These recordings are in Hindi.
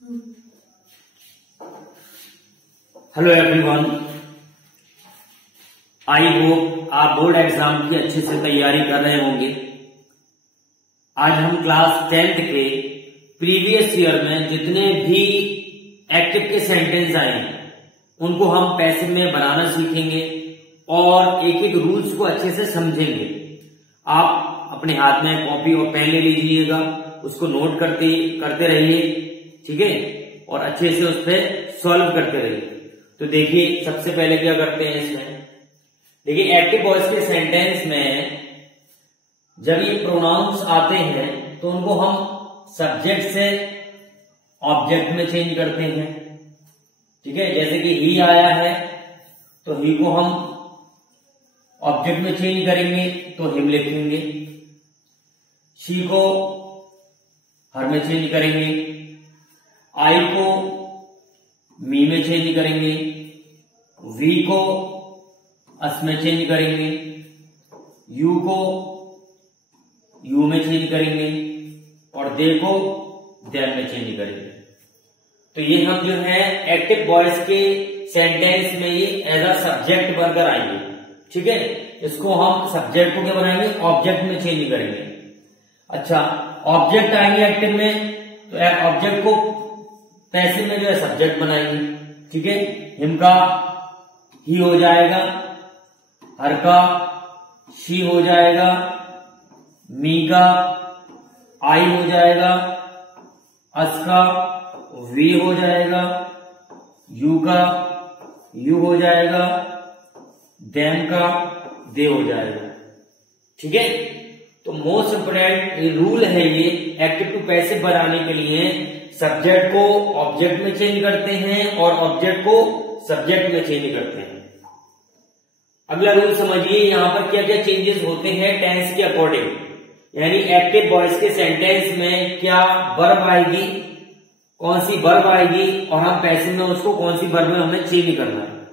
हेलो एवरीवन, आई होप आप बोर्ड एग्जाम की अच्छे से तैयारी कर रहे होंगे। आज हम क्लास 10th के प्रीवियस ईयर में जितने भी एक्टिव के सेंटेंस आए हैं उनको हम पैसिव में बनाना सीखेंगे और एक एक रूल्स को अच्छे से समझेंगे। आप अपने हाथ में कॉपी और पेन ले लीजिएगा, उसको नोट करते रहिए, ठीक है, और अच्छे से उस पर सॉल्व करते रहिए। तो देखिए सबसे पहले क्या करते हैं इसमें, देखिए एक्टिव वॉइस के सेंटेंस में जब ये प्रोनाउंस आते हैं तो उनको हम सब्जेक्ट से ऑब्जेक्ट में चेंज करते हैं, ठीक है। जैसे कि ही आया है तो ही को हम ऑब्जेक्ट में चेंज करेंगे तो हिम लिखेंगे। शी को हर में चेंज करेंगे, आई को मी में चेंज करेंगे, वी को अस में चेंज करेंगे, यू को यू में चेंज करेंगे और दे को देम में चेंज करेंगे। तो ये हम जो है एक्टिव वॉइस के सेंटेंस में ये एज अ सब्जेक्ट बनकर आएंगे, ठीक है। इसको हम सब्जेक्ट को क्या बनाएंगे, ऑब्जेक्ट में चेंज करेंगे। अच्छा, ऑब्जेक्ट आएंगे एक्टिव में तो ऑब्जेक्ट को पैसिव में जो है सब्जेक्ट बनाएंगे, ठीक है। हिम का ही हो जाएगा, हर का शी हो जाएगा, मी का आई हो जाएगा, अस का वी हो जाएगा, यू का यू हो जाएगा, देम का दे हो जाएगा, ठीक है। तो मोस्ट इंपोर्टेंट रूल है ये एक्टिव टू पैसिव बनाने के लिए, सब्जेक्ट को ऑब्जेक्ट में चेंज करते हैं और ऑब्जेक्ट को सब्जेक्ट में चेंज करते हैं। अगला रूल समझिए, यहां पर क्या क्या चेंजेस होते हैं टेंस के अकॉर्डिंग, यानी एक्टिव वॉइस के सेंटेंस में क्या वर्ब आएगी, कौन सी वर्ब आएगी और हम पैसिव में उसको कौन सी वर्ब में हमें चेंज करना है।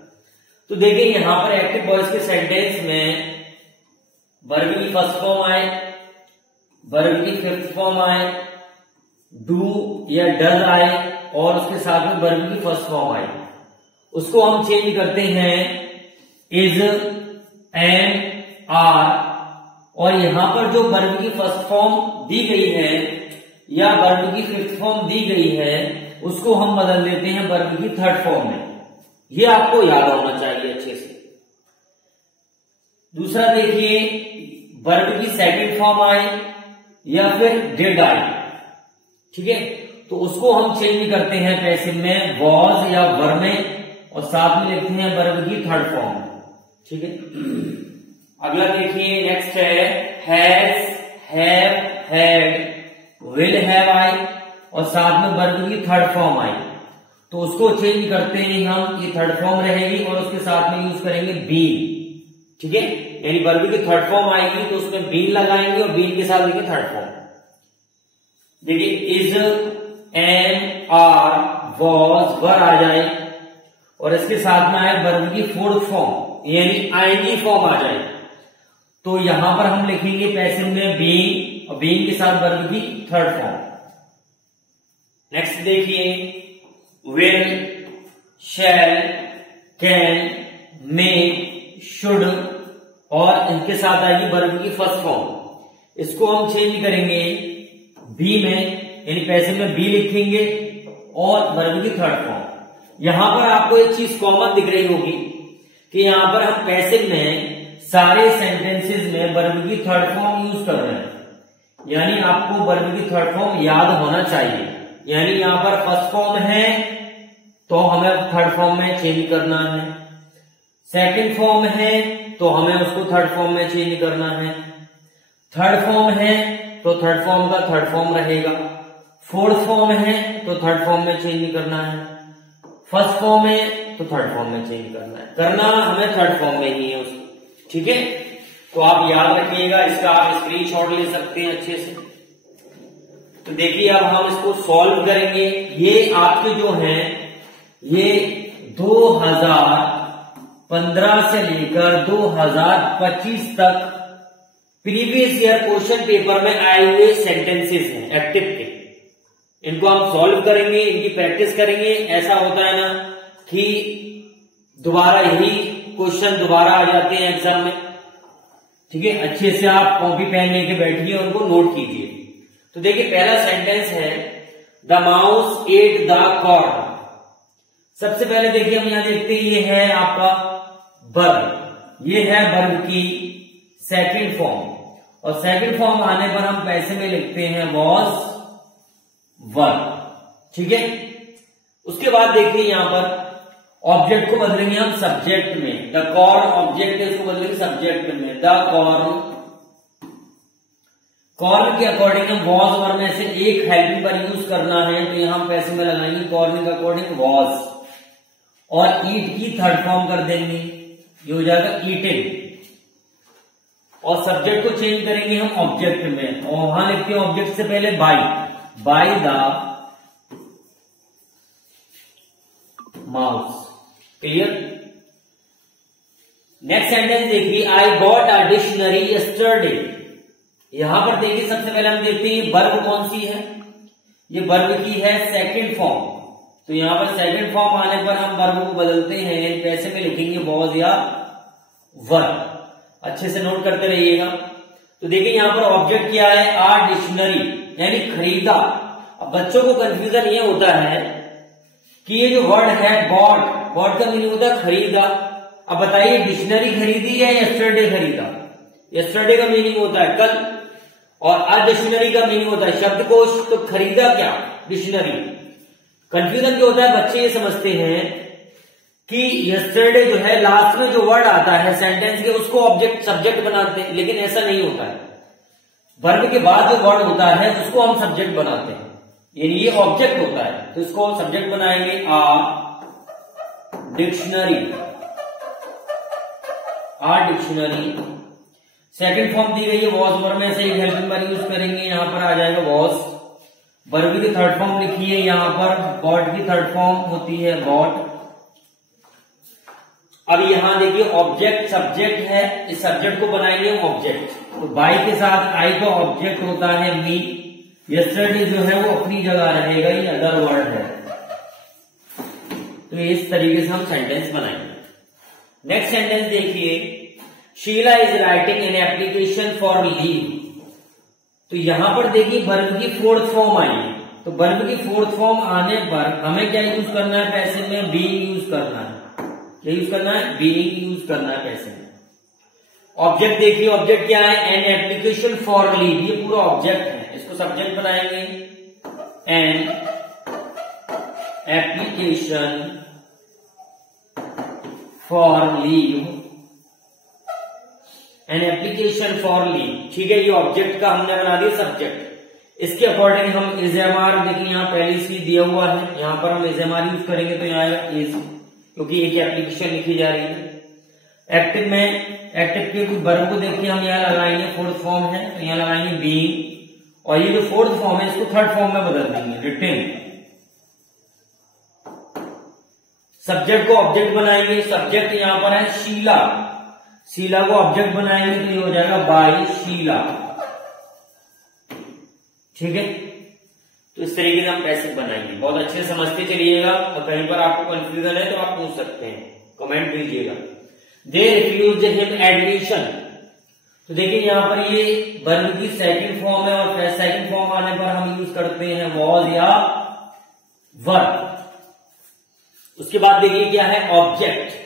तो देखिए यहां पर एक्टिव वॉइस के सेंटेंस में वर्ब की फर्स्ट फॉर्म आए, वर्ब की फिफ्थ फॉर्म आए, डू या डज आए और उसके साथ में वर्ब की फर्स्ट फॉर्म आए, उसको हम चेंज करते हैं इज, एम, आर। और यहां पर जो वर्ब की फर्स्ट फॉर्म दी गई है या वर्ब की फिफ्थ फॉर्म दी गई है उसको हम बदल देते हैं वर्ब की थर्ड फॉर्म में। ये आपको याद होना चाहिए अच्छे से। दूसरा देखिए, वर्ब की सेकंड फॉर्म आए या फिर डिड आए, ठीक है, तो उसको हम चेंज करते हैं पैसिव में वॉज या वर में और साथ में लिखते हैं वर्ब की थर्ड फॉर्म, ठीक है। अगला देखिए नेक्स्ट है has, have, had, will have I और साथ में वर्ब की थर्ड फॉर्म आई, तो उसको चेंज करते हैं हम, ये थर्ड फॉर्म रहेगी और उसके साथ में यूज करेंगे बीन, ठीक है। यानी वर्ब की थर्ड फॉर्म आएगी तो उसमें बीन लगाएंगे और बीन के साथ लिखेंगे थर्ड फॉर्म। देखिए इज, एम, आर, वॉज, वर आ जाए और इसके साथ में आए वर्ब की फोर्थ फॉर्म यानी आईएनजी फॉर्म आ जाए, तो यहां पर हम लिखेंगे पैसिव में बीइंग और बीइंग के साथ वर्ब की थर्ड फॉर्म। नेक्स्ट देखिए will, shall, can, may, should और इनके साथ आएगी वर्ब की फर्स्ट फॉर्म। इसको हम चेंज करेंगे बी में, यानी पैसिव में बी लिखेंगे और वर्ब की थर्ड फॉर्म। यहां पर आपको एक चीज कॉमन दिख रही होगी कि यहां पर हम पैसिव में सारे सेंटेंसेस में वर्ब की थर्ड फॉर्म यूज कर रहे हैं, यानी आपको वर्ब की थर्ड फॉर्म याद होना चाहिए। यानी यहां पर फर्स्ट फॉर्म है तो हमें थर्ड फॉर्म में चेंज करना है, सेकंड फॉर्म है तो हमें उसको थर्ड फॉर्म में चेंज करना है, थर्ड फॉर्म है तो थर्ड फॉर्म का थर्ड फॉर्म रहेगा, फोर्थ फॉर्म है तो थर्ड फॉर्म में चेंज करना है, फर्स्ट फॉर्म है तो थर्ड फॉर्म में चेंज करना हमें थर्ड फॉर्म में ही है उसको, ठीक है। तो आप याद रखिएगा, इसका आप स्क्रीनशॉट ले सकते हैं अच्छे से। तो देखिए अब हम इसको सॉल्व करेंगे। ये आपके जो हैं ये 2015 से लेकर 2025 तक प्रीवियस ईयर क्वेश्चन पेपर में आए हुए सेंटेंसेस हैं एक्टिव के, इनको हम सॉल्व करेंगे, इनकी प्रैक्टिस करेंगे। ऐसा होता है ना कि दोबारा यही क्वेश्चन दोबारा आ जाते हैं एग्जाम में। ठीक है, अच्छे से आप कॉपी पेन लेके बैठिए और उनको नोट कीजिए। तो देखिए पहला सेंटेंस है the mouse at the corn. सबसे पहले देखिए हम यहां देखते हैं ये है आपका वर्ब, ये है वर्ब की सेकंड फॉर्म, और सेकंड फॉर्म आने पर हम पैसे में लिखते हैं वॉज वर्ब। ठीक है, उसके बाद देखिए यहां पर ऑब्जेक्ट को बदलेंगे हम सब्जेक्ट में। द कॉर्न ऑब्जेक्ट है, उसको बदलेंगे सब्जेक्ट में। द कॉर्न, कॉर्न के अकॉर्डिंग हम वॉज वर्ब में से एक हेल्पिंग पर यूज करना है, तो यहां हम पैसे में लगाएंगे कॉर्न के अकॉर्डिंग वॉज, और ईट की थर्ड फॉर्म कर देंगे, ये हो जाएगा ईटेड। और सब्जेक्ट को चेंज करेंगे हम ऑब्जेक्ट में, और वहां लिखते हैं ऑब्जेक्ट से पहले by the mouse. Clear. Next sentence देखिए I got a dictionary yesterday. यहां पर देखिए सबसे पहले हम देखते हैं वर्ब कौन सी है, ये वर्ब की है सेकंड फॉर्म। तो यहां पर सेकंड फॉर्म आने पर हम वर्ब को बदलते हैं, पैसे में लिखेंगे वॉज या वर्ब। अच्छे से नोट करते रहिएगा। तो देखिए यहां पर ऑब्जेक्ट क्या है, आ डिक्शनरी यानी खरीदा। अब बच्चों को कंफ्यूजन ये होता है कि ये जो वर्ड है बॉट, बॉट का मीनिंग होता है खरीदा। अब बताइए डिक्शनरी खरीदी है या यस्टरडे खरीदा? यस्टरडे का मीनिंग होता है कल, और अ डिक्शनरी का मीनिंग होता है शब्दकोश। तो खरीदा क्या? डिक्शनरी। कंफ्यूजन क्या होता है, बच्चे ये समझते हैं कि यस्टरडे जो है लास्ट में जो वर्ड आता है सेंटेंस के उसको ऑब्जेक्ट सब्जेक्ट बनाते हैं, लेकिन ऐसा नहीं होता है। वर्ब के बाद जो वर्ड होता है उसको हम सब्जेक्ट बनाते हैं, यानी ये ऑब्जेक्ट होता है तो इसको हम सब्जेक्ट बनाएंगे आ डिक्शनरी। आ डिक्शनरी सेकंड फॉर्म दी गई है वॉज वर्ब में से एक हेल्पिंग वर्ब यूज करेंगे, यहां पर आ जाएगा वॉज। वर्ब की थर्ड फॉर्म लिखिए यहां पर, बॉट की थर्ड फॉर्म होती है बॉट। अब यहां देखिए ऑब्जेक्ट सब्जेक्ट है, इस सब्जेक्ट को बनाएंगे ऑब्जेक्ट। तो बाई के साथ आई का ऑब्जेक्ट होता है मी, यस्टरडे जो है वो अपनी जगह रहेगा, ये अदर वर्ड है। तो इस तरीके से हम सेंटेंस बनाएंगे। नेक्स्ट सेंटेंस देखिए Sheela is writing an application for leave. तो यहां पर देखिए वर्ब की फोर्थ फॉर्म आई है, तो वर्ब की फोर्थ फॉर्म आने पर हमें क्या यूज करना है, पैसे में बीइंग यूज करना है। क्या यूज करना है? बीइंग यूज करना है पैसे में। ऑब्जेक्ट देखिए, ऑब्जेक्ट क्या है, एन एप्लीकेशन फॉर लीव, ये पूरा ऑब्जेक्ट है, इसको सब्जेक्ट बनाएंगे N application for leave. N application for leave, ठीक है, ये ऑब्जेक्ट का हमने बना दिया सब्जेक्ट। इसके अकॉर्डिंग हम इजेमार, देखिए यहाँ पहले सी दिया हुआ है, यहां पर हम इजेमार यूज करेंगे तो यहाँ आएगा इज, क्योंकि एक एप्लीकेशन लिखी जा रही है। एक्टिव में एक्टिव के वर्ब को देखिए हम यहाँ लगाएंगे, फोर्थ फॉर्म है तो यहाँ लगाएंगे बीइंग, और ये जो फोर्थ फॉर्म है इसको थर्ड फॉर्म में बदल देंगे रिटेन। सब्जेक्ट को ऑब्जेक्ट बनाएंगे, सब्जेक्ट यहां पर है शीला, शीला को ऑब्जेक्ट बनाएंगे तो ये हो जाएगा बाय शीला। ठीक है, तो इस तरीके से हम पैसिव बनाएंगे। बहुत अच्छे से समझते चलिएगा, और कहीं पर आपको कंफ्यूजन है तो आप पूछ सकते हैं, कमेंट कीजिएगा। दे रिफ्यूज्ड हिम एडमिशन। तो देखिए यहां पर ये वर्ब की सेकंड फॉर्म है, और सेकंड फॉर्म आने पर हम यूज करते हैं वॉज या वर्ब। उसके बाद देखिए क्या है, ऑब्जेक्ट।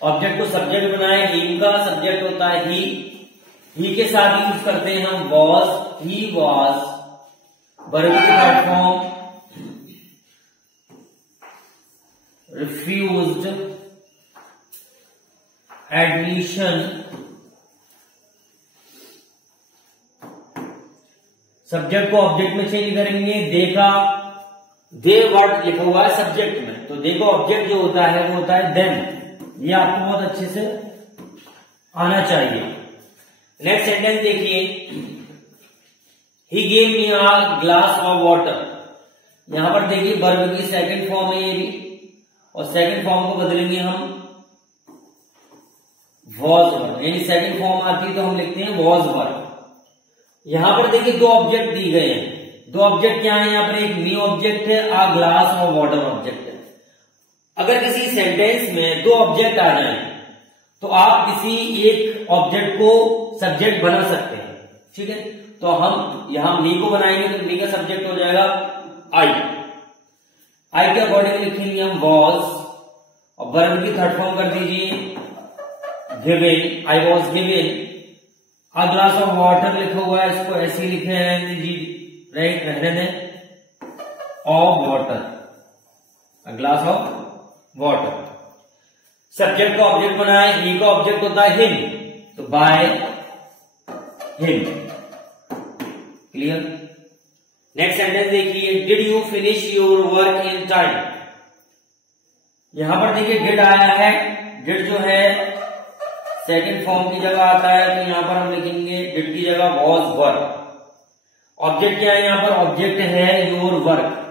ऑब्जेक्ट को सब्जेक्ट बनाए, हिम का सब्जेक्ट होता है ही के साथ यूज करते हैं हम वॉज, ही वॉज। वर्ब की third form refused admission. Subject को ऑब्जेक्ट में चेंज करेंगे, देखा, दे वर्ड लिखा हुआ है सब्जेक्ट में, तो देखो ऑब्जेक्ट जो होता है वो होता है देन। ये आपको बहुत अच्छे से आना चाहिए। नेक्स्ट सेंटेंस देखिए, he gave me a glass of water. यहां पर देखिए वर्ब की सेकंड फॉर्म है ये भी, और सेकंड फॉर्म को बदलेंगे हम वॉज वर्ब, यानी सेकंड फॉर्म आती है तो हम लिखते हैं वॉज वर्ब। यहां पर देखिए दो ऑब्जेक्ट दी गए हैं, दो ऑब्जेक्ट क्या है यहाँ पर, एक मी ऑब्जेक्ट है, आ ग्लास और वाटर ऑब्जेक्ट है। अगर किसी सेंटेंस में दो ऑब्जेक्ट आ जाए तो आप किसी एक ऑब्जेक्ट को सब्जेक्ट बना सकते हैं, ठीक है। तो हम यहां मी को बनाएंगे तो मी का सब्जेक्ट हो जाएगा आई। आई के अकॉर्डिंग लिखेंगे हम वॉज, और वर्ब की थर्ड फॉर्म कर दीजिए given, I was given a glass of water लिखा हुआ है, इसको ऐसे ही लिखे हैं जी, राइट, रहने दें, of water, a glass of water. Subject का ऑब्जेक्ट बनाए, ही का ऑब्जेक्ट होता है हिम, तो by him, clear. Next sentence देखिए, did you finish your work in time. यहां पर देखिए डिड आया है, डिड जो है सेकंड फॉर्म की जगह आता है, तो यहां पर हम लिखेंगे डिड की जगह वॉज वर्क। ऑब्जेक्ट क्या है यहां पर, ऑब्जेक्ट है योर वर्क,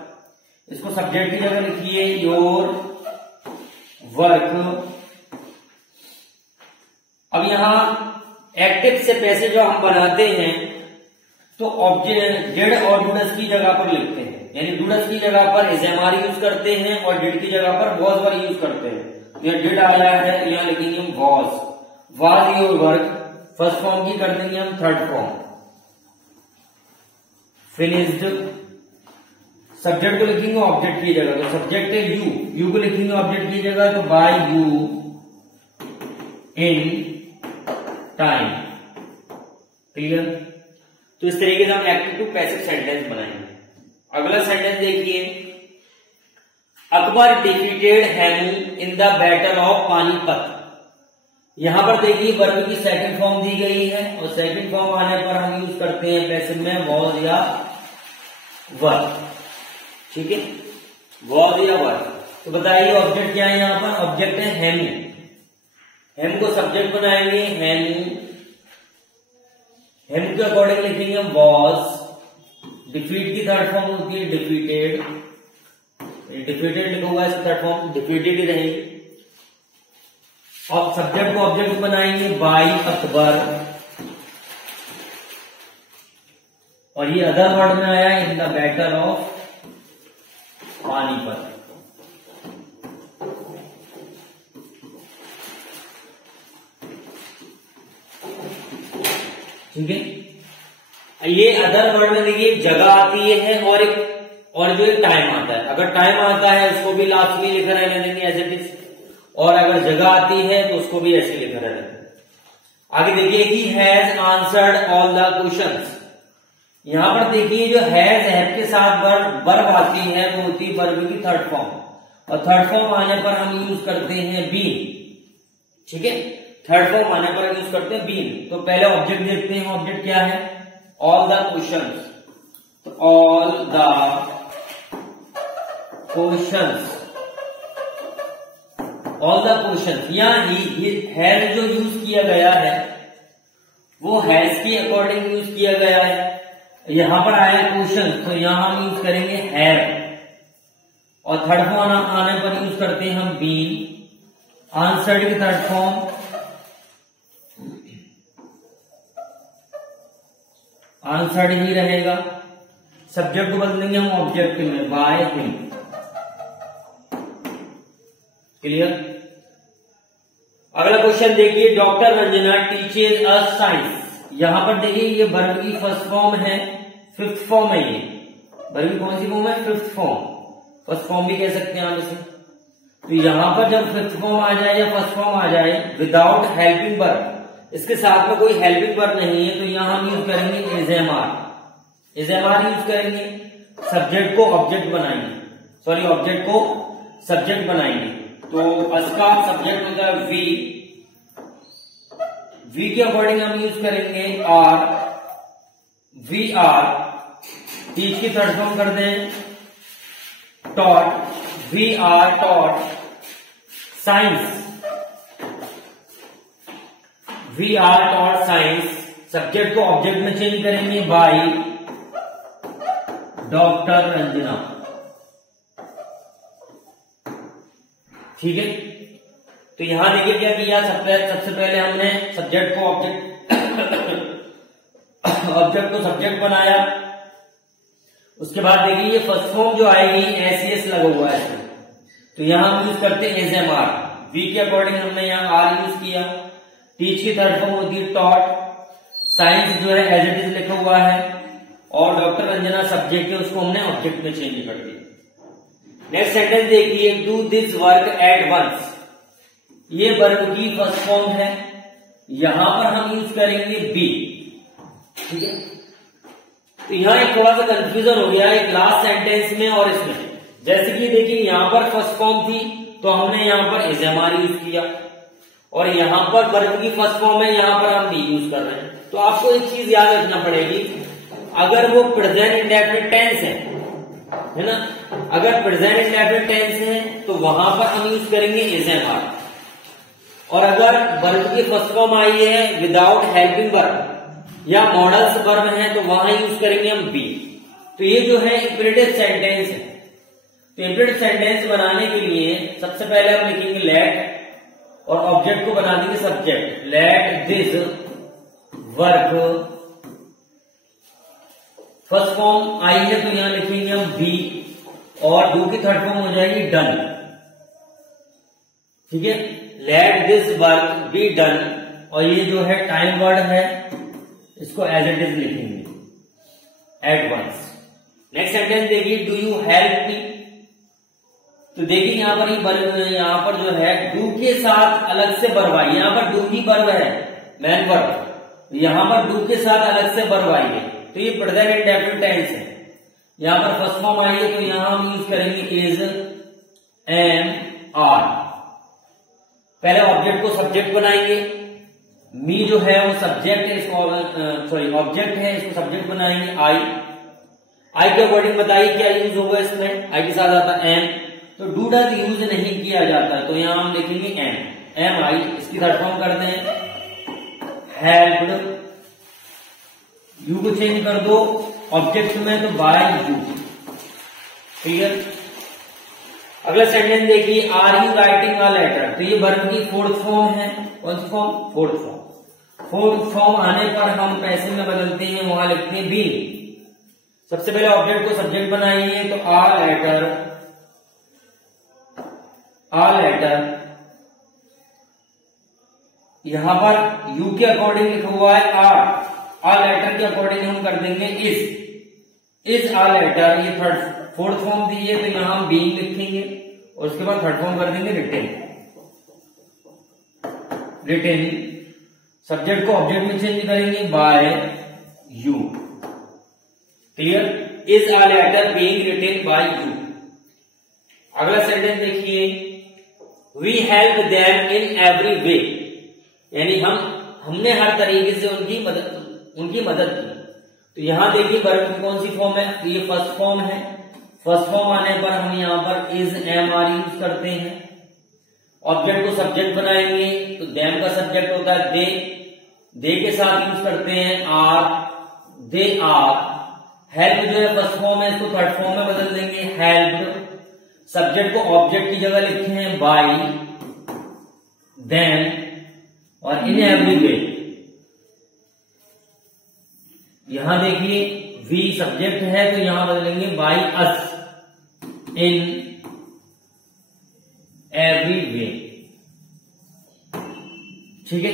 इसको सब्जेक्ट की जगह लिखिए योर वर्क। अब यहां एक्टिव से पैसे जो हम बनाते हैं तो ऑब्जेक्ट डिड और डूडस की जगह पर लिखते हैं, यानी डूडस की जगह पर इज़ेमार यूज करते हैं और डिड की जगह पर वॉज वर्क यूज करते हैं। तो यह डिड आया है, यहां लिखेंगे हम was, was your work, first form की कर देंगे हम थर्ड फॉर्म, फिनिश्ड। सब्जेक्ट को लिखेंगे ऑब्जेक्ट की जगह, तो सब्जेक्ट है यू, यू को लिखेंगे ऑब्जेक्ट की जगह, तो by you in time, clear. तो इस तरीके से हम एक्टिव टू पैसिव सेंटेंस बनाएंगे। अगला सेंटेंस देखिए, Akbar defeated Hemu in the battle of Panipat. यहां पर देखिए वर्ब की सेकंड फॉर्म दी गई है, और सेकंड फॉर्म आने पर हम यूज करते हैं पैसिव में वॉज या वर, ठीक है, वॉज या वर। तो बताइए ऑब्जेक्ट क्या है यहां पर, ऑब्जेक्ट है हेमू, हेम को सब्जेक्ट बनाएंगे हेमू, हेम के अकॉर्डिंग लिखेंगे हम वॉज, डिफीट की थर्ड फॉर्म होती है डिफीटेड, डिफीटेड लिखा हुआ है, इसकी थर्ड फॉर्म डिफीटेड ही रहेगी। और सब्जेक्ट को ऑब्जेक्ट बनाएंगे बाय अकबर, और ये अदर वर्ड में आया in the battle of Panipat. ठीक है, ये अदर वर्ड में देखिए जगह आती है और जो टाइम आता है, अगर टाइम आता है उसको भी लास्ट में लिखा रहने देंगे एज इट इज, और अगर जगह आती है तो उसको भी ऐसे लिखा रहने देंगे। आगे देखिए he has answered all the questions. यहां पर देखिए जो हैज के साथ वर्ब आती है वो होती है वर्ब की थर्ड फॉर्म, और थर्ड फॉर्म आने पर हम यूज करते हैं बीन, ठीक है, थर्ड फॉर्म आने पर यूज करते हैं बीन। तो पहले ऑब्जेक्ट देखते हैं, ऑब्जेक्ट क्या है, ऑल द क्वेश्चंस, तो all the questions, all the questions, यहां हैज जो यूज किया गया है वो हैज के अकॉर्डिंग यूज किया गया है। यहां पर आया क्वेश्चन, तो यहां हम यूज करेंगे हैव, और थर्ड फॉर्म आने पर यूज करते हैं हम बीन। आंसर्ड की थर्ड फॉर्म आंसर्ड ही रहेगा। सब्जेक्ट को बदलेंगे हम ऑब्जेक्ट में बाय हिम, क्लियर। अगला क्वेश्चन देखिए, डॉक्टर रंजना टीचेज अस साइंस। यहां पर देखिए ये वर्ब की फर्स्ट फॉर्म है, फिफ्थ फॉर्म है, ये वर्ब की कौन सी फॉर्म है, फिफ्थ फॉर्म, फर्स्ट फॉर्म भी कह सकते हैं आप इसे। तो यहां पर जब फिफ्थ फॉर्म आ जाए या फर्स्ट फॉर्म आ जाए विदाउट हेल्पिंग वर्ब, इसके साथ में कोई हेल्पिंग वर्ब नहीं है, तो यहां हम यूज करेंगे इज़ेमार, इज़ेमार यूज करेंगे। सब्जेक्ट को ऑब्जेक्ट बनाएंगे, सॉरी ऑब्जेक्ट को सब्जेक्ट बनाएंगे, तो इसका सब्जेक्ट होगा वी, वी के अकॉर्डिंग हम यूज करेंगे आर, वी आर। टीच की थर्ड फॉर्म कर दें taught, we are taught science, we are taught science. Subject को ऑब्जेक्ट में चेंज करेंगे बाय डॉक्टर रंजना, ठीक है। तो यहां देखिए क्या किया, सबसे पहले हमने सब्जेक्ट को ऑब्जेक्ट ऑब्जेक्ट को सब्जेक्ट बनाया, उसके बाद देखिए ये फर्स्ट फॉर्म जो आएगी एस लगा हुआ है इसमें, तो यहां हम यूज करते हैं एसएमआर। वी के अकॉर्डिंग हमने यहाँ आर यूज किया। टीच की थर्ड फॉर्म होती है टॉट। साइंस जो है एज इट इज लिखा हुआ है, और डॉक्टर रंजना सब्जेक्ट है उसको हमने ऑब्जेक्ट में चेंज कर दिया। नेक्स्ट सेंटेंस देखिए, do this work at once. ये वर्ब की फर्स्ट फॉर्म है, यहां पर हम यूज करेंगे बी। ठीक है, तो यहां एक थोड़ा सा कंफ्यूजन हो गया एक लास्ट सेंटेंस में और इसमें। जैसे कि देखिए यहां पर फर्स्ट फॉर्म थी तो हमने यहां पर एसएमआर यूज किया, और यहां पर वर्ब की फर्स्ट फॉर्म है, यहां पर हम बी यूज कर रहे हैं। तो आपको एक चीज याद रखना पड़ेगी, अगर वो प्रेजेंट इंडेफिनिट टेंस है ना, अगर प्रेजेंट इंडेफिनिट टेंस है तो वहां पर हम यूज करेंगे एसएमआर, और अगर वर्ब की फर्स्ट फॉर्म आई है विदाउट हेल्पिंग वर्ब या मॉडल्स वर्ब है तो वहां यूज करेंगे हम बी। तो ये जो है इंपरेटिव सेंटेंस है। तो इंपरेटिव सेंटेंस बनाने के लिए सबसे पहले हम लिखेंगे लेट, और ऑब्जेक्ट को बना देंगे subject. Let this work, first form आई है तो यहां लिखेंगे हम बी, और डू की थर्ड फॉर्म हो जाएगी डन। ठीक है, late this work be done, और ये जो है टाइम वर्ड है इसको एज इट इज लिखेंगे एट वंस। नेक्स्ट सेंटेंस देखिए, डू यू हेल्प मी। तो देखिए यहां पर जो है डू के साथ अलग से वर्ब आई, यहां पर डू ही वर्ब है मैन वर्ब, यहां पर डू के साथ अलग से वर्ब आई है, तो ये प्रेजेंट इंडेफिनिट टेंस है। यहां पर फर्स्ट फॉर्म आई है तो यहां हम यूज करेंगे इज एम आर। पहले ऑब्जेक्ट को सब्जेक्ट बनाएंगे, मी जो है वो सब्जेक्ट है, इसको ऑब्जेक्ट है, इसको सब्जेक्ट बनाएंगे आई के अकॉर्डिंग बताइए क्या यूज होगा इसमें। आई के साथ आता है एम, तो डू डज यूज नहीं किया जाता है तो यहां हम लिखेंगे एम आई। इसकी थर्ड फॉर्म करते हैं हेल्प्ड, यू को चेंज कर दो ऑब्जेक्ट में तो बाय यू। क्लियर। अगला सेंटेंस देखिए, are you writing a letter. तो ये वर्ब की फोर्थ फॉर्म है। कौन सी form? Fourth form. Fourth form आने पर हम पैसे में बदलते हैं, वहां लिखते हैं बी। सबसे पहले ऑब्जेक्ट को सब्जेक्ट बनाइए तो आ लेटर, यहां पर यू के अकॉर्डिंग लिखा हुआ है आ लेटर के अकॉर्डिंग हम कर देंगे इज आ लेटर। ये फोर्थ फॉर्म दी है तो यहां हम बीइंग लिखेंगे, और उसके बाद थर्ड फॉर्म कर देंगे रिटेन। सब्जेक्ट को ऑब्जेक्ट में चेंज करेंगे by you. Clear. Is a letter being written by you. अगला सेंटेंस देखिए, we help them in every way, यानी हमने हर तरीके से उनकी मदद की। तो यहां देखिए वर्ब की कौन सी फॉर्म है, तो ये फर्स्ट फॉर्म है। फर्स्ट फॉर्म आने पर हम यहां पर इज एम आर यूज करते हैं। ऑब्जेक्ट को सब्जेक्ट बनाएंगे तो देम का सब्जेक्ट होता है दे के साथ यूज करते हैं आर, दे आर। हेल्प जो है फर्स्ट फॉर्म है, इसको थर्ड फॉर्म में बदल देंगे हेल्प। सब्जेक्ट को ऑब्जेक्ट की जगह लिखे हैं बाय देम, और इन एवरी वे। यहां देखिए वी सब्जेक्ट है तो यहां बदलेंगे बाय अस इन एवरी वे। ठीक है।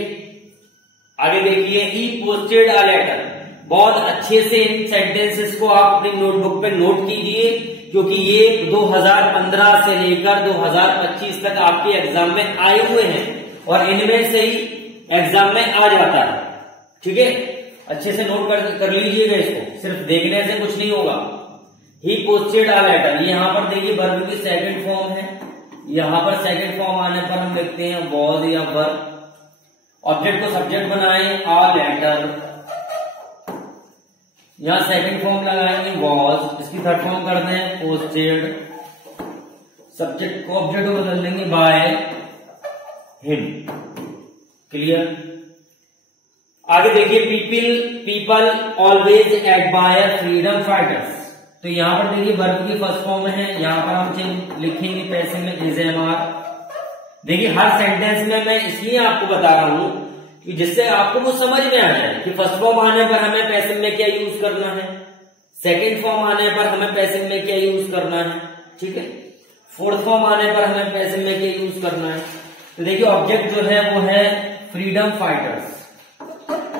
आगे देखिए, ही पोस्टेड अ लेटर। बहुत अच्छे से इन सेंटेंसेस को आप अपनी नोटबुक पे नोट कीजिए, क्योंकि ये 2015 से लेकर 2025 तक आपके एग्जाम में आए हुए हैं, और इनमें से ही एग्जाम में आ जाता है। ठीक है, अच्छे से नोट कर लीजिएगा इसको, सिर्फ देखने से कुछ नहीं होगा। ही पोस्टेड अ लेटर, यहां पर देखिए वर्ब की सेकंड फॉर्म है। यहां पर सेकंड फॉर्म आने पर हम लिखते हैं वॉज या वर्ब। ऑब्जेक्ट को सब्जेक्ट बनाएं अ लेटर, यहां सेकंड फॉर्म लगाएंगे वॉज, इसकी थर्ड फॉर्म कर दें पोस्टेड। सब्जेक्ट को ऑब्जेक्ट को बदल देंगे बाय हिम। क्लियर। आगे देखिए, people always admire freedom fighters. तो यहां पर देखिए वर्ब की फर्स्ट फॉर्म है, यहां पर हम लिखेंगे पैसे में इज एम आर। देखिए हर सेंटेंस में मैं इसलिए आपको बता रहा हूं कि जिससे आपको वो समझ में आ जाए कि फर्स्ट फॉर्म आने पर हमें पैसे में क्या यूज करना है। सेकंड फॉर्म आने पर हमें पैसिव में क्या यूज करना है, ठीक है। फोर्थ फॉर्म आने पर हमें पैसिव में क्या यूज करना है। तो देखिए ऑब्जेक्ट जो है वो है फ्रीडम फाइटर्स,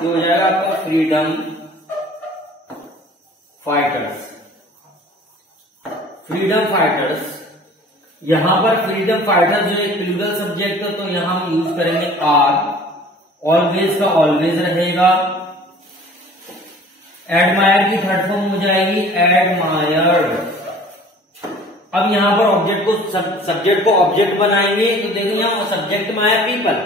ये हो जाएगा आपका फ्रीडम फाइटर्स। फ्रीडम फाइटर्स, यहां पर फ्रीडम फाइटर जो एक प्लूरल सब्जेक्ट है तो यहां हम यूज करेंगे आर, ऑलवेज का ऑलवेज रहेगा। एडमायर की थर्ड फॉर्म हो जाएगी एडमायर्ड। अब यहां पर ऑब्जेक्ट को सब्जेक्ट को ऑब्जेक्ट बनाएंगे तो देखो यहां सब्जेक्ट में आया पीपल,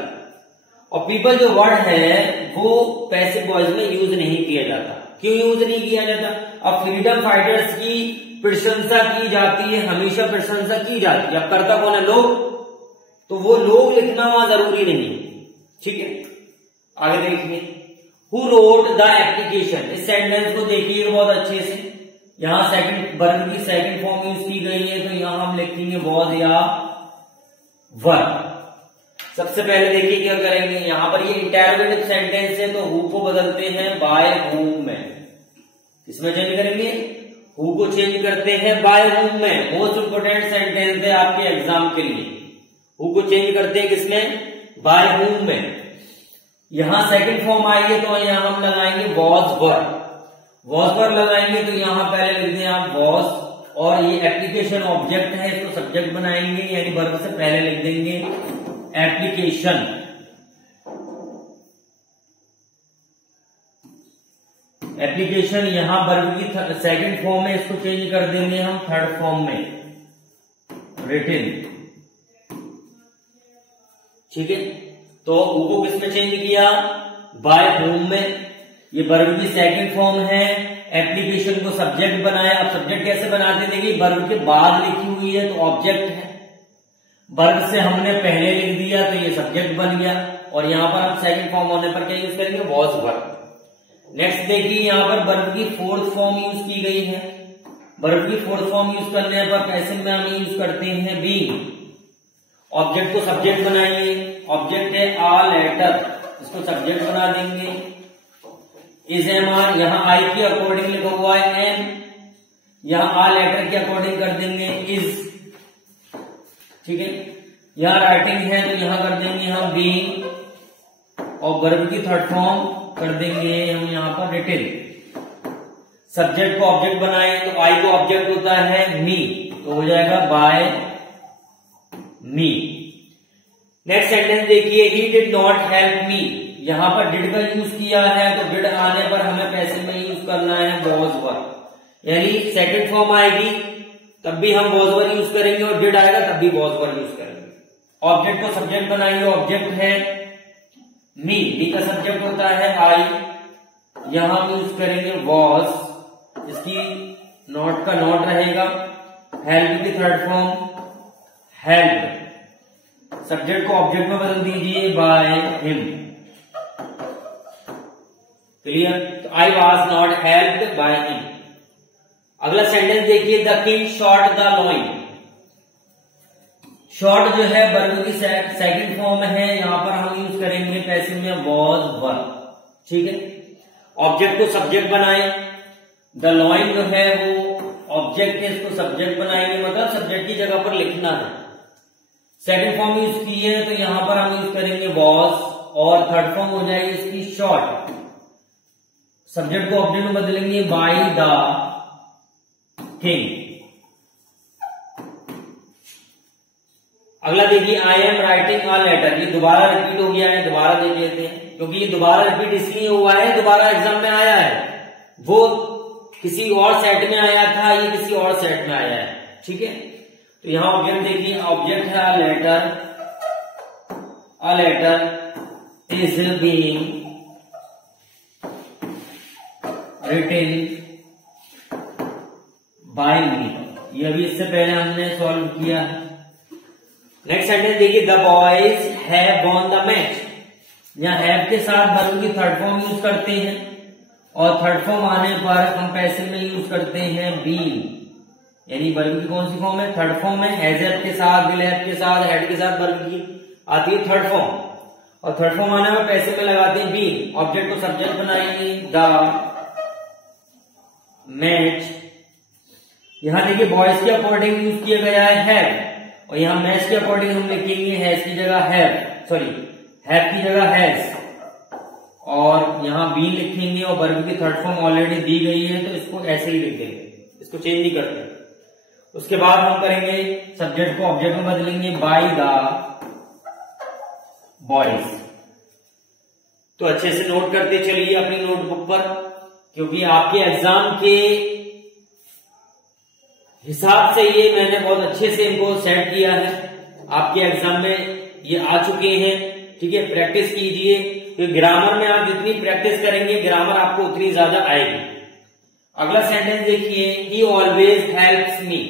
और पीपल जो वर्ड है वो पैसिव वॉइस में यूज नहीं किया जाता। क्यों यूज नहीं किया जाता? अब फ्रीडम फाइटर्स की प्रशंसा की जाती है, हमेशा प्रशंसा की जाती है। अब करता कौन है? लोग, तो वो लोग लिखना वहां जरूरी नहीं, ठीक है। आगे देखिए, हु रोड द एप्लीकेशन, इस सेंटेंस को देखिए बहुत अच्छे से। यहां सेकंड वर्ब की सेकंड फॉर्म यूज की गई है तो यहां हम लिखेंगे वॉज या वर। सबसे पहले देखिए क्या करेंगे, यहां पर ये इंटरोगेटिव सेंटेंस है तो हु को बदलते हैं बाय हुम में। इसमें चेंज करेंगे, हु को चेंज करते हैं बाय हुम में। मोस्ट इंपोर्टेंट सेंटेंस है आपके एग्जाम के लिए। हु को चेंज करते हैं किसमें? बाय हुम में। यहां सेकंड फॉर्म आई है तो यहां हम लगाएंगे वॉज वर। वॉज वर लगाएंगे तो यहां पहले लिख दें आप वॉज, और ये एप्लीकेशन ऑब्जेक्ट है इसको सब्जेक्ट बनाएंगे, यानी वर्ब से पहले लिख देंगे एप्लीकेशन। एप्लीकेशन यहां वर्ब की सेकंड फॉर्म में, इसको चेंज कर देंगे हम थर्ड फॉर्म में रिटिन, ठीक है। तो ऊ को किसमें चेंज किया? बाय होम में। ये वर्ब की सेकंड फॉर्म है, एप्लीकेशन को सब्जेक्ट बनाया। अब सब्जेक्ट कैसे बनाते? देखिए वर्ब के बाद लिखी हुई है तो ऑब्जेक्ट है, वर्ब से हमने पहले लिख दिया तो ये सब्जेक्ट बन गया, और यहां पर हम सेकंड फॉर्म होने पर क्या यूज करेंगे? Was verb. नेक्स्ट देखिए, यहां पर वर्ब की फोर्थ फॉर्म यूज की गई है। वर्ब की फोर्थ फॉर्म यूज करने पर पैसिव में हम यूज करते हैं बीइंग। ऑब्जेक्ट को सब्जेक्ट बनाइए, ऑब्जेक्ट है आ लेटर, इसको सब्जेक्ट बना देंगे। इज एम आर, यहां आई के अकॉर्डिंग लिखा हुआ है एम, यहां आ लेटर के अकॉर्डिंग कर देंगे इज, ठीक है। यहां राइटिंग है तो यहां कर देंगे हम बीइंग, और वर्ब की थर्ड फॉर्म कर देंगे हम यहां पर रिटिन। सब्जेक्ट को ऑब्जेक्ट बनाए तो आई को ऑब्जेक्ट होता है मी, तो हो जाएगा बाय मी। नेक्स्ट सेंटेंस देखिए, he did not help me. यहां पर डिड का यूज किया है तो डिड आने पर हमें पैसिव में यूज करना है वॉज वर, यानी सेकंड फॉर्म आएगी तब भी हम वॉज वर यूज करेंगे, और डिड आएगा तब भी वॉज वर यूज करेंगे। ऑब्जेक्ट को सब्जेक्ट बनाइए, ऑब्जेक्ट है मी, मी का सब्जेक्ट होता है आई, यहां हम यूज करेंगे वॉज, इसकी नॉट का नॉट रहेगा। हेल्प की थर्ड फॉर्म हेल्प, सब्जेक्ट को ऑब्जेक्ट में बदल दीजिए बाय हिम, क्लियर। तो I was not helped by him. अगला सेंटेंस देखिए, the king shot the lion. Shot जो है वर्ब की सेकंड फॉर्म है, यहां पर हम यूज करेंगे पैसिव में वॉज वर, ठीक है। ऑब्जेक्ट को सब्जेक्ट बनाए, द लॉइन जो है वो ऑब्जेक्ट है, इसको सब्जेक्ट बनाएंगे, मतलब सब्जेक्ट की जगह पर लिखना है। सेकंड फॉर्म यूज की है तो यहां पर हम यूज करेंगे वॉज, और थर्ड फॉर्म हो जाएगी इसकी शॉट। सब्जेक्ट को ऑब्जेक्ट में बदलेंगे बाय द किंग। अगला देखिए, I am writing a letter. ये दोबारा रिपीट हो गया है, दोबारा देख लेते हैं, क्योंकि ये दोबारा रिपीट इसलिए हुआ है, दोबारा एग्जाम में आया है। वो किसी और सेट में आया था, ये किसी और सेट में आया है, ठीक है। तो यहां ऑब्जेक्ट देखिए, ऑब्जेक्ट है a letter is being written by me. ये अभी इससे पहले हमने सॉल्व किया है। नेक्स्ट सेंटेंस देखिए, the boys have won the match. यहां हैव के साथ वर्ब की थर्ड फॉर्म यूज करते हैं, और थर्ड फॉर्म आने पर हम पैसिव में यूज करते हैं बीइंग, यानी वर्ब की कौन सी फॉर्म है? थर्ड फॉर्म में। हैज हैव के साथ, विल हैव के साथ, हैड के साथ वर्ब की आती है थर्ड फॉर्म, और थर्ड फॉर्म आने पर पैसिव में लगाते हैं बीइंग। ऑब्जेक्ट को सब्जेक्ट बनाएंगे द, मैच। यहां देखिए बॉयज के अकॉर्डिंग यूज किया गया है हैव, और यहां मैच के अकॉर्डिंग हम लिखेंगे हैज की जगह हैव, सॉरी हैव की जगह हैज, और यहां बी लिखेंगे और वर्ब की थर्ड फॉर्म ऑलरेडी दी गई है तो इसको ऐसे ही लिख देंगे, इसको चेंज नहीं करते। उसके बाद हम करेंगे सब्जेक्ट को ऑब्जेक्ट में बदलेंगे बाय द बॉयज। तो अच्छे से नोट करते चलिए अपनी नोटबुक पर, क्योंकि आपके एग्जाम के हिसाब से ये मैंने बहुत अच्छे से इनको सेट किया है। आपके एग्जाम में ये आ चुके हैं, ठीक है। प्रैक्टिस कीजिए, तो ग्रामर में आप जितनी प्रैक्टिस करेंगे ग्रामर आपको उतनी ज्यादा आएगी। अगला सेंटेंस देखिए, ही ऑलवेज हेल्प्स मी।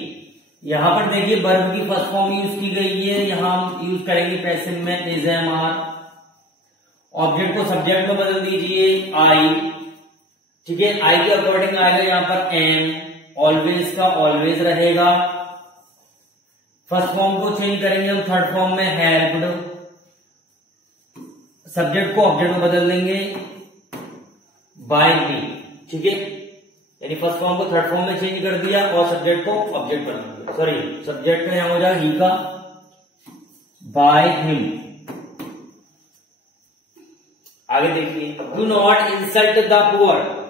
यहां पर देखिए वर्ब की फर्स्ट फॉर्म यूज की गई है, यहां हम यूज करेंगे पैसिव में इज एम आर। ऑब्जेक्ट को सब्जेक्ट में बदल दीजिए आई, ठीक है। आई के अकॉर्डिंग आएगा यहां पर एम, ऑलवेज का ऑलवेज रहेगा। फर्स्ट फॉर्म को चेंज करेंगे हम थर्ड फॉर्म में हेल्प्ड। सब्जेक्ट को ऑब्जेक्ट में बदल देंगे बाय मी, ठीक है। यानी फर्स्ट फॉर्म को थर्ड फॉर्म में चेंज कर दिया और सब्जेक्ट को ऑब्जेक्ट बना दिया, सॉरी सब्जेक्ट का यहां हो जाएगा ही का बाय हिम। आगे देखिए, do not insult the poor.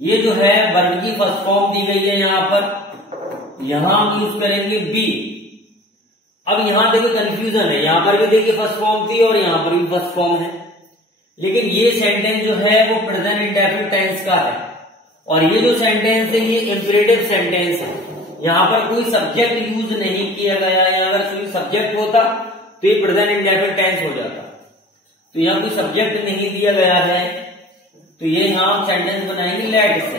ये जो है वर्ब की फर्स्ट फॉर्म दी गई है यहां पर, यहां हम यूज करेंगे बी। अब यहां देखिए कंफ्यूजन है, यहां पर भी देखिए फर्स्ट फॉर्म थी और यहां पर भी फर्स्ट फॉर्म है, लेकिन ये सेंटेंस जो है वो प्रेजेंट इंडेफिनिट टेंस का है, और ये जो सेंटेंस है ये इंपेरेटिव सेंटेंस है। यहां पर कोई सब्जेक्ट यूज नहीं किया गया है, अगर कोई सब्जेक्ट होता तो ये प्रेजेंट इंडेफिनिट टेंस हो जाता, तो यहां कोई सब्जेक्ट नहीं दिया गया है, तो ये यहां सेंटेंस बनाएंगे लेट से।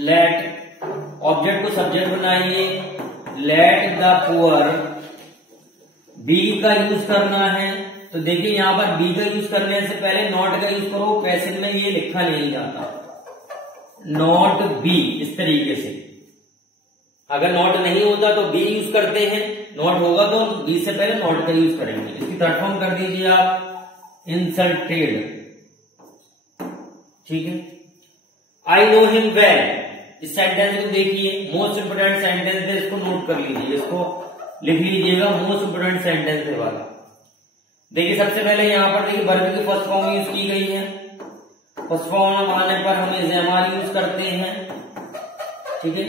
लेट ऑब्जेक्ट को सब्जेक्ट बनाइए, लेट द पुअर। बी का यूज करना है, तो देखिए यहां पर बी का यूज करने से पहले नॉट का यूज करो, पैसिव में ये लिखा नहीं जाता, नॉट बी इस तरीके से। अगर नॉट नहीं होता तो बी यूज करते हैं, नॉट होगा तो बी से पहले नॉट का यूज करेंगे। इसकी थर्ड फॉर्म कर दीजिए आप इंसल्टेड, ठीक है। I know him well. इस सेंटेंस को देखिए, मोस्ट इंपोर्टेंट सेंटेंस है, इसको नोट कर लीजिए, इसको लिख लीजिएगा, मोस्ट इंपोर्टेंट सेंटेंस है वाला। देखिए सबसे पहले यहां पर देखिए वर्ब की फर्स्ट फॉर्म यूज की गई है, फर्स्ट फॉर्म आने पर हम इज एम आर यूज करते हैं, ठीक है।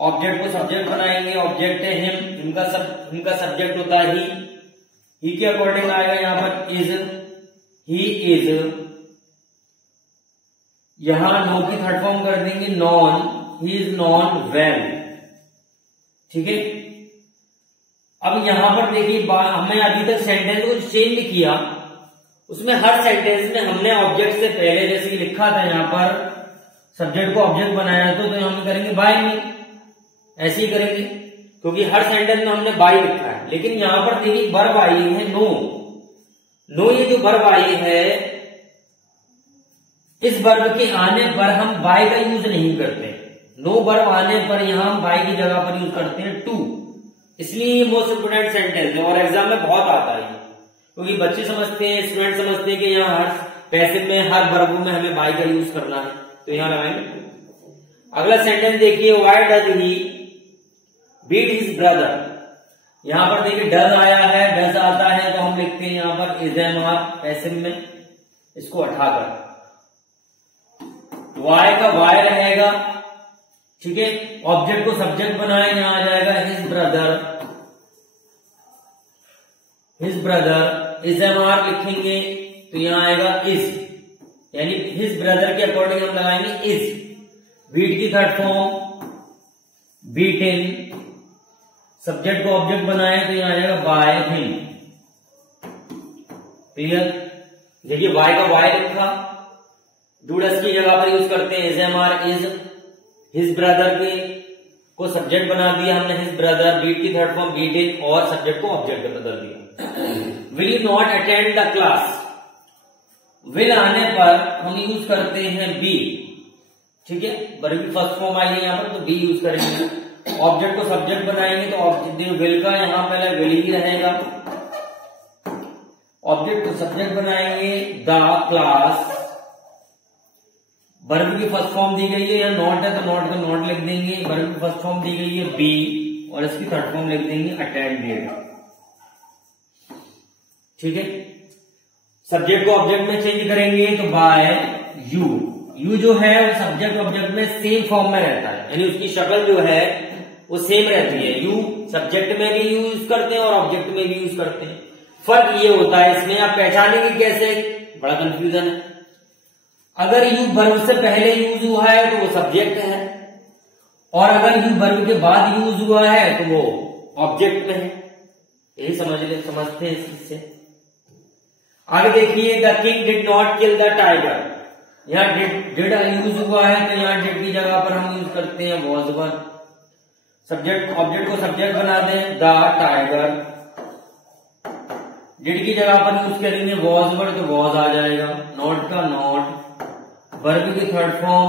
ऑब्जेक्ट को सब्जेक्ट बनाएंगे, ऑब्जेक्ट है हिम, इनका सब्जेक्ट होता है ही के अकॉर्डिंग आएगा यहां पर इज, ही इज। यहां नो की थर्ड फॉर्म कर देंगे non, he is non well, ठीक है। अब यहां पर देखिए हमने अभी तक सेंटेंस को चेंज किया, उसमें हर सेंटेंस में हमने ऑब्जेक्ट से पहले जैसे लिखा था यहां पर सब्जेक्ट को ऑब्जेक्ट बनाया तो हम करेंगे बाय में, ऐसे ही करेंगे, क्योंकि हर सेंटेंस में हमने बाय लिखा है। लेकिन यहां पर देखिए वर्ब आई है नो, नो ये जो वर्ब आई है, इस वर्ब के आने पर हम बाय का यूज नहीं करते, नो वर्ब आने पर यहां हम बाय की जगह पर यूज करते हैं टू, इसलिए ये मोस्ट इंपोर्टेंट सेंटेंस है और एग्जाम में बहुत आता है, क्योंकि बच्चे समझते हैं, स्टूडेंट समझते हैं कि यहाँ हर पैसिव में हर वर्ब में हमें बाय का यूज करना है, तो यहां लगाएंगे। अगला सेंटेंस देखिए, why does he beat his brother. यहां पर देखिए डज आया है, डज आता है तो हम लिखते हैं यहां पर इज एम आर पैसिव में, इसको हटाकर वाई का वाई रहेगा, ठीक है। ऑब्जेक्ट को सब्जेक्ट बनाए, यहां आ जाएगा his brother, his brother, is am are लिखेंगे तो यहां आएगा इज, यानी हिज ब्रदर के अकॉर्डिंग हम लगाएंगे इज। बीट की थर्ड फॉर्म बीटेन, सब्जेक्ट को ऑब्जेक्ट बनाए तो यहां आ जाएगा बाय हिम, क्लियर। देखिए वाई का वाई लिखा, डूडस की जगह पर यूज करते हैं is am are is. His brother के को सब्जेक्ट बना दिया हमने हिज ब्रदर, बीट की थर्ड फॉर्म बीटेन और सब्जेक्ट को ऑब्जेक्ट में बदल दिया। Will you not attend the class, will आने पर हम यूज करते हैं बी, ठीक है। वर्ब की फर्स्ट फॉर्म आई है यहां पर तो बी यूज करेंगे। ऑब्जेक्ट को सब्जेक्ट बनाएंगे तो ऑब्जेक्ट विल का यहां पहले विल ही रहेगा, ऑब्जेक्ट को सब्जेक्ट बनाएंगे द क्लास, वर्ब की फर्स्ट फॉर्म दी गई है, या नॉट है तो नॉट का नॉट लिख देंगे, वर्ब की फर्स्ट फॉर्म दी गई है बी और इसकी थर्ड फॉर्म लिख देंगे अटेंडेड। ठीक है, सब्जेक्ट को ऑब्जेक्ट में चेंज करेंगे तो बाय यू। यू जो है वो सब्जेक्ट ऑब्जेक्ट में सेम फॉर्म में रहता है, यानी उसकी शक्ल जो है वो सेम रहती है। यू सब्जेक्ट में भी यूज करते हैं और ऑब्जेक्ट में भी यूज करते हैं। फर्क ये होता है इसमें, आप पहचानेंगे कैसे, बड़ा कंफ्यूजन है। अगर यू वर्ब से पहले यूज हुआ है तो वो सब्जेक्ट है, और अगर यू वर्ब के बाद यूज हुआ है तो वो ऑब्जेक्ट में है। यही समझते हैं इससे। आगे देखिए, the king did not kill the tiger. यहाँ डिड यूज हुआ है तो यहाँ डिड की जगह पर हम यूज करते हैं वॉज वन। सब्जेक्ट ऑब्जेक्ट को सब्जेक्ट बना दें द टाइगर, डिड की जगह पर यूज करेंगे वॉज वन तो वॉज आ जाएगा, नॉट का नॉट, वर्ब की थर्ड फॉर्म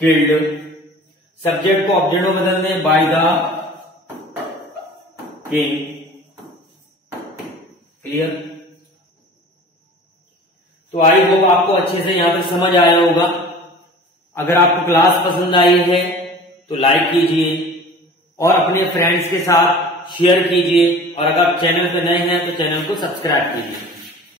किल्ड, सब्जेक्ट को ऑब्जेक्ट में बदल दें बाय द किंग। क्लियर? तो आई होप आपको अच्छे से यहां तक समझ आया होगा। अगर आपको क्लास पसंद आई है तो लाइक कीजिए और अपने फ्रेंड्स के साथ शेयर कीजिए, और अगर आप चैनल पे नए हैं तो चैनल को सब्सक्राइब कीजिए।